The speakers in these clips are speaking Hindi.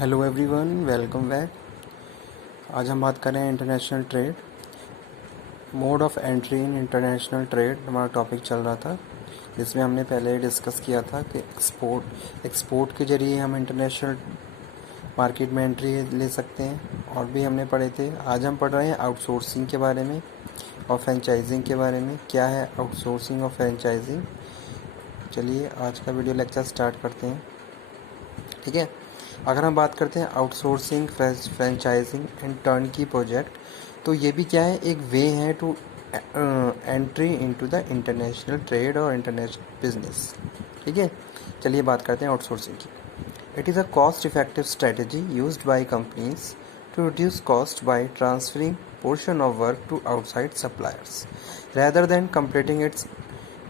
Hello everyone, welcome back. आज हम बात करें international trade, mode of entry in international trade. हमारा टॉपिक चल रहा था जिसमें हमने पहले डिस्कस किया था कि एक्सपोर्ट के जरिए हम इंटरनेशनल मार्केट में एंट्री ले सकते हैं, और भी हमने पढ़े थे। आज हम पढ़ रहे हैं आउटसोर्सिंग के बारे में और फ्रेंचाइजिंग के बारे में। क्या है आउटसोर्सिंग और फ्रेंचाइजिंग? चलिए आज का वीडियो लेक्चर स्टार्ट करते हैं। ठीक है, अगर हम बात करते हैं outsourcing, franchising and turnkey project, तो ये भी क्या है, एक वे है to entry into the international trade और इंटरनेशनल बिजनेस। ठीक है, चलिए बात करते हैं आउटसोर्सिंग की। It is a cost effective strategy used by companies to reduce cost by transferring portion of work to outside suppliers rather than completing its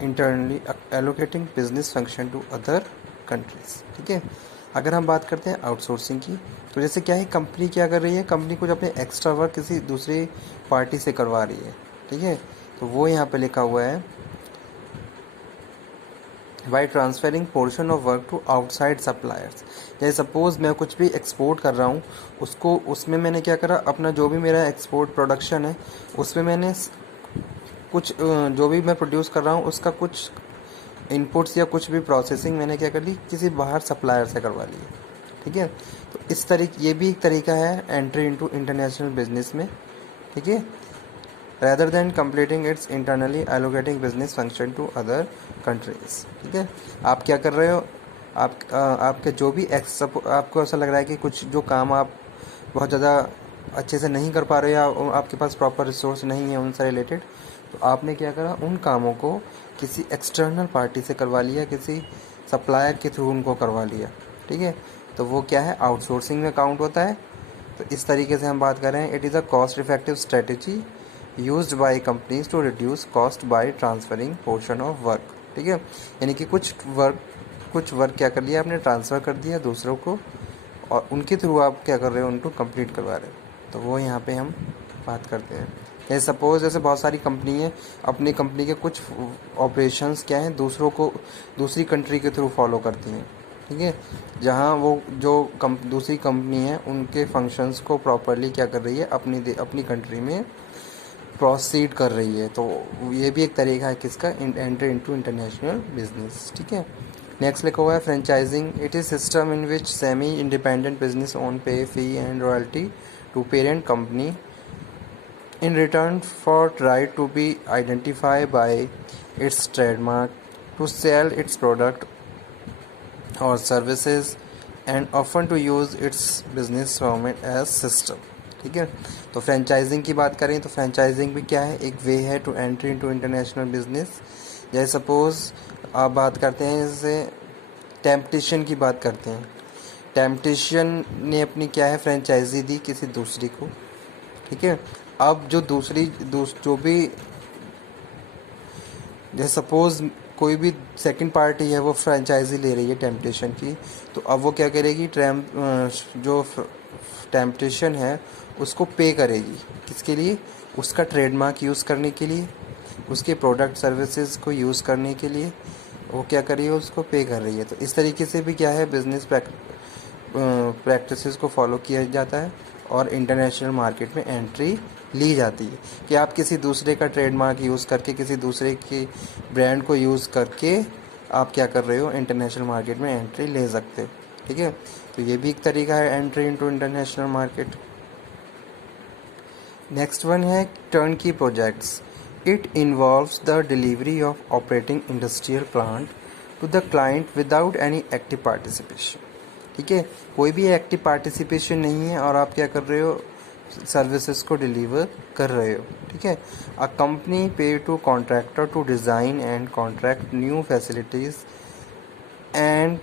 internally allocating business function to other countries। ठीक है, अगर हम बात करते हैं आउटसोर्सिंग की, तो जैसे क्या है, कंपनी क्या कर रही है, कंपनी कुछ अपने एक्स्ट्रा वर्क किसी दूसरी पार्टी से करवा रही है। ठीक है, तो वो यहाँ पे लिखा हुआ है by transferring portion of work to outside suppliers. जैसे सपोज मैं कुछ भी एक्सपोर्ट कर रहा हूँ, उसको उसमें मैंने क्या करा, अपना जो भी मेरा एक्सपोर्ट प्रोडक्शन है उसमें मैंने कुछ जो भी मैं प्रोड्यूस कर रहा हूँ उसका कुछ इनपुट्स या कुछ भी प्रोसेसिंग मैंने क्या कर ली, किसी बाहर सप्लायर से करवा ली। ठीक है, तो इस तरीके ये भी एक तरीका है एंट्री इनटू इंटरनेशनल बिजनेस में। ठीक है, rather than completing its internally allocating business function to other countries। ठीक है, आप क्या कर रहे हो, आपके जो भी आपको ऐसा लग रहा है कि कुछ जो काम आप बहुत ज़्यादा अच्छे से नहीं कर पा रहे या आपके पास प्रॉपर रिसोर्स नहीं है उनसे रिलेटेड, तो आपने क्या करा, उन कामों को किसी एक्सटर्नल पार्टी से करवा लिया, किसी सप्लायर के थ्रू उनको करवा लिया। ठीक है, तो वो क्या है, आउटसोर्सिंग में काउंट होता है। तो इस तरीके से हम बात कर रहे हैं, it is a cost effective strategy used by companies to reduce cost by transferring portion of work. ठीक है, यानी कि कुछ वर्क क्या कर लिया आपने, ट्रांसफ़र कर दिया दूसरों को, और उनके थ्रू आप क्या कर रहे हो, उनको कंप्लीट करवा रहे हो। तो वो यहाँ पे हम बात करते हैं। जैसे सपोज जैसे बहुत सारी कंपनी है, अपनी कंपनी के कुछ ऑपरेशंस क्या हैं, दूसरी कंट्री के थ्रू फॉलो करती हैं। ठीक है, जहाँ वो जो दूसरी कंपनी है उनके फंक्शंस को प्रॉपरली क्या कर रही है, अपनी कंट्री में प्रोसीड कर रही है। तो ये भी एक तरीका है किसका, एंट्री इनटू इंटरनेशनल बिजनेस। ठीक है, नेक्स्ट लिखा हुआ है franchising. It is system in which semi independent business own pay fee and royalty to parent company in return for right to be identified by its trademark, to sell its product or services, and often to use its business format as system। ठीक है, तो फ्रेंचाइजिंग की बात करें तो फ्रेंचाइजिंग भी क्या है, एक वे है to entry into international business. जैसे सपोज आप बात करते हैं, जैसे टेम्पटेशन की बात करते हैं, टेम्पटेशन ने अपनी क्या है, फ्रेंचाइजी दी किसी दूसरी को। ठीक है, अब जो जो भी, जैसे सपोज कोई भी सेकंड पार्टी है वो फ्रेंचाइजी ले रही है टेम्पटेशन की, तो अब वो क्या करेगी, जो टेम्पटेशन है उसको पे करेगी, किसके लिए, उसका ट्रेडमार्क यूज़ करने के लिए, उसके प्रोडक्ट सर्विसेज को यूज़ करने के लिए वो क्या कर रही है, उसको पे कर रही है। तो इस तरीके से भी क्या है, बिजनेस प्रैक्टिसेस को फॉलो किया जाता है और इंटरनेशनल मार्केट में एंट्री ली जाती है कि आप किसी दूसरे का ट्रेडमार्क यूज़ करके, किसी दूसरे की ब्रांड को यूज़ करके आप क्या कर रहे हो, इंटरनेशनल मार्केट में एंट्री ले सकते हो। ठीक है, तो ये भी एक तरीका है entry into international market. Next one है turnkey projects. It involves the delivery of operating industrial plant to the client without any active participation. ठीक है, कोई भी एक्टिव पार्टिसिपेशन नहीं है और आप क्या कर रहे हो, सर्विसेज को डिलीवर कर रहे हो। ठीक है, a company pay to contractor to design and contract new facilities and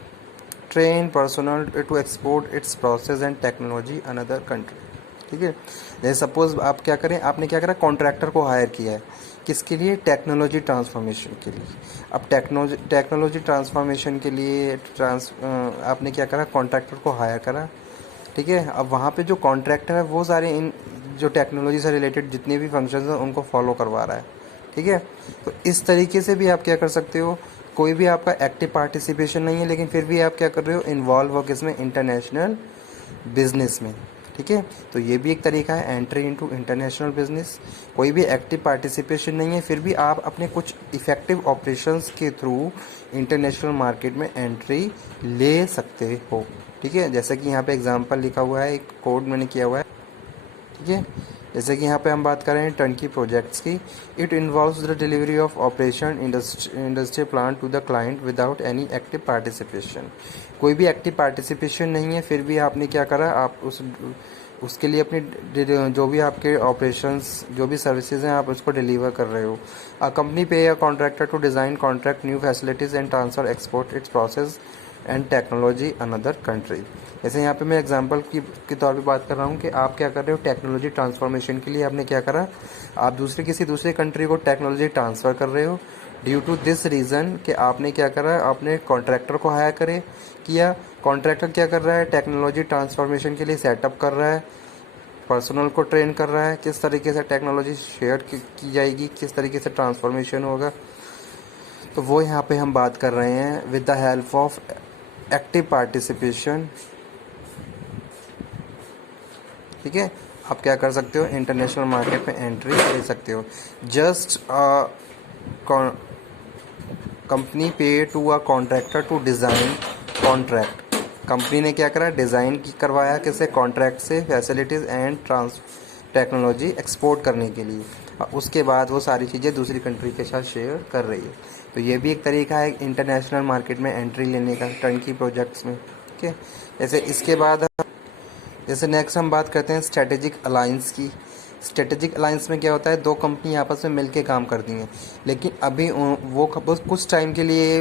train personal to export its process and technology another country. ठीक है, जैसे सपोज आप क्या करें, आपने क्या करा, कॉन्ट्रैक्टर को हायर किया है, किसके लिए, टेक्नोलॉजी ट्रांसफॉर्मेशन के लिए। अब टेक्नोलॉजी ट्रांसफॉर्मेशन के लिए आपने क्या करा, कॉन्ट्रैक्टर को हायर करा। ठीक है, अब वहाँ पे जो कॉन्ट्रैक्टर है वो सारे इन जो टेक्नोलॉजी से रिलेटेड जितने भी फंक्शंस हैं उनको फॉलो करवा रहा है। ठीक है, तो इस तरीके से भी आप क्या कर सकते हो, कोई भी आपका एक्टिव पार्टिसिपेशन नहीं है लेकिन फिर भी आप क्या कर रहे हो, इन्वॉल्व हो किसमें, इंटरनेशनल बिजनेस में, ठीक है। तो ये भी एक तरीका है एंट्री इनटू इंटरनेशनल बिजनेस। कोई भी एक्टिव पार्टिसिपेशन नहीं है, फिर भी आप अपने कुछ इफ़ेक्टिव ऑपरेशंस के थ्रू इंटरनेशनल मार्केट में एंट्री ले सकते हो, ठीक है। जैसे कि यहाँ पे एग्जांपल लिखा हुआ है, एक कोड मैंने किया हुआ है, ठीक है। जैसे कि यहाँ पे हम बात कर रहे हैं टर्नकी प्रोजेक्ट्स की। It involves the delivery of operation industry plant to the client without any active participation. कोई भी एक्टिव पार्टिसिपेशन नहीं है, फिर भी आपने क्या करा, आप उसके लिए अपनी जो भी आपके ऑपरेशंस, जो भी सर्विसेज हैं, आप उसको डिलीवर कर रहे हो। A company pay a contractor to design contract new facilities and transfer export its process and technology another country. जैसे यहाँ पे मैं एग्जांपल के तौर पे बात कर रहा हूँ कि आप क्या कर रहे हो, टेक्नोलॉजी ट्रांसफॉर्मेशन के लिए आपने क्या करा, आप किसी दूसरे कंट्री को टेक्नोलॉजी ट्रांसफ़र कर रहे हो। ड्यू टू दिस रीज़न कि आपने क्या करा, आपने कॉन्ट्रैक्टर को हायर किया। कॉन्ट्रैक्टर क्या कर रहा है, टेक्नोलॉजी ट्रांसफॉर्मेशन के लिए सेटअप कर रहा है, पर्सनल को ट्रेन कर रहा है, किस तरीके से टेक्नोलॉजी शेयर की जाएगी, किस तरीके से ट्रांसफॉर्मेशन होगा। तो वो यहाँ पे हम बात कर रहे हैं with the help of active participation, ठीक है। आप क्या कर सकते हो, इंटरनेशनल मार्केट में एंट्री ले सकते हो। Just company pay to a contractor to design contract. Company ने क्या करा, डिज़ाइन करवाया किसे, कॉन्ट्रैक्ट से फैसिलिटीज़ एंड टेक्नोलॉजी एक्सपोर्ट करने के लिए। उसके बाद वो सारी चीज़ें दूसरी कंट्री के साथ शेयर कर रही है। तो ये भी एक तरीका है इंटरनेशनल मार्केट में एंट्री लेने का टर्नकी प्रोजेक्ट्स में, ठीक है। जैसे नेक्स्ट हम बात करते हैं स्ट्रेटेजिक अलायंस की। स्ट्रेटेजिक अलायंस में क्या होता है, दो कंपनी आपस में मिलके काम करती हैं, लेकिन अभी वो बस कुछ टाइम के लिए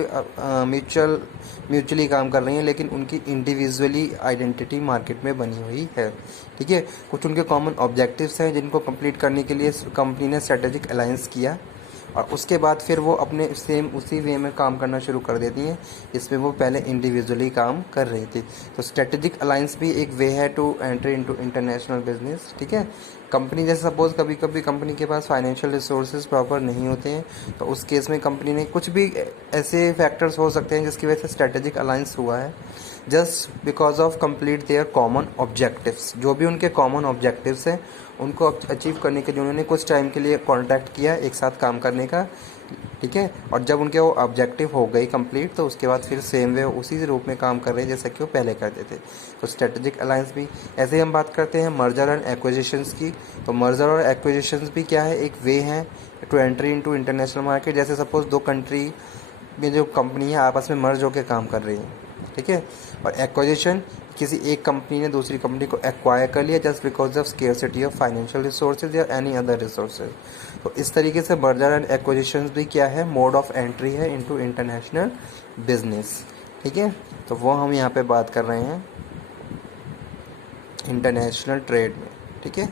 म्यूचुअली काम कर रही हैं, लेकिन उनकी इंडिविजुअली आइडेंटिटी मार्केट में बनी हुई है, ठीक है। कुछ उनके कॉमन ऑब्जेक्टिव्स हैं जिनको कंप्लीट करने के लिए कंपनी ने स्ट्रेटेजिक अलायंस किया, और उसके बाद फिर वो अपने सेम उसी वे में काम करना शुरू कर देती हैं जिसमें वो पहले इंडिविजुअली काम कर रही थी। तो स्ट्रेटेजिक अलायंस भी एक वे है to entry into international business, ठीक है। कंपनी जैसे सपोज कभी कभी कंपनी के पास फाइनेंशियल रिसोर्सेज प्रॉपर नहीं होते हैं, तो उस केस में कंपनी ने कुछ भी ऐसे फैक्टर्स हो सकते हैं जिसकी वजह से स्ट्रेटेजिक अलायंस हुआ है, just because of complete their common objectives. जो भी उनके कॉमन ऑब्जेक्टिव्स हैं उनको अचीव करने के लिए उन्होंने कुछ टाइम के लिए कॉन्ट्रैक्ट किया एक साथ काम करने का, ठीक है। और जब उनके वो ऑब्जेक्टिव हो गई कंप्लीट, तो उसके बाद फिर सेम वे उसी रूप में काम कर रहे हैं जैसा कि वो पहले करते थे। तो स्ट्रेटेजिक अलायंस भी ऐसे ही हम बात करते हैं मर्जर एंड एक्विजिशंस की। तो मर्जर और एक्विजिशंस भी क्या है, एक वे है to entry into international market. जैसे सपोज दो कंट्री में जो कंपनी है आपस में मर्ज होकर काम कर रही है, ठीक है। और एक्विजिशन, किसी एक कंपनी ने दूसरी कंपनी को एक्वायर कर लिया just because of scarcity of financial resources या एनी अदर रिसोर्सेज। तो इस तरीके से मर्जर एंड एक्विजिशंस भी क्या है, मोड ऑफ एंट्री है इनटू इंटरनेशनल बिजनेस, ठीक है। तो वो हम यहाँ पे बात कर रहे हैं इंटरनेशनल ट्रेड में, ठीक है।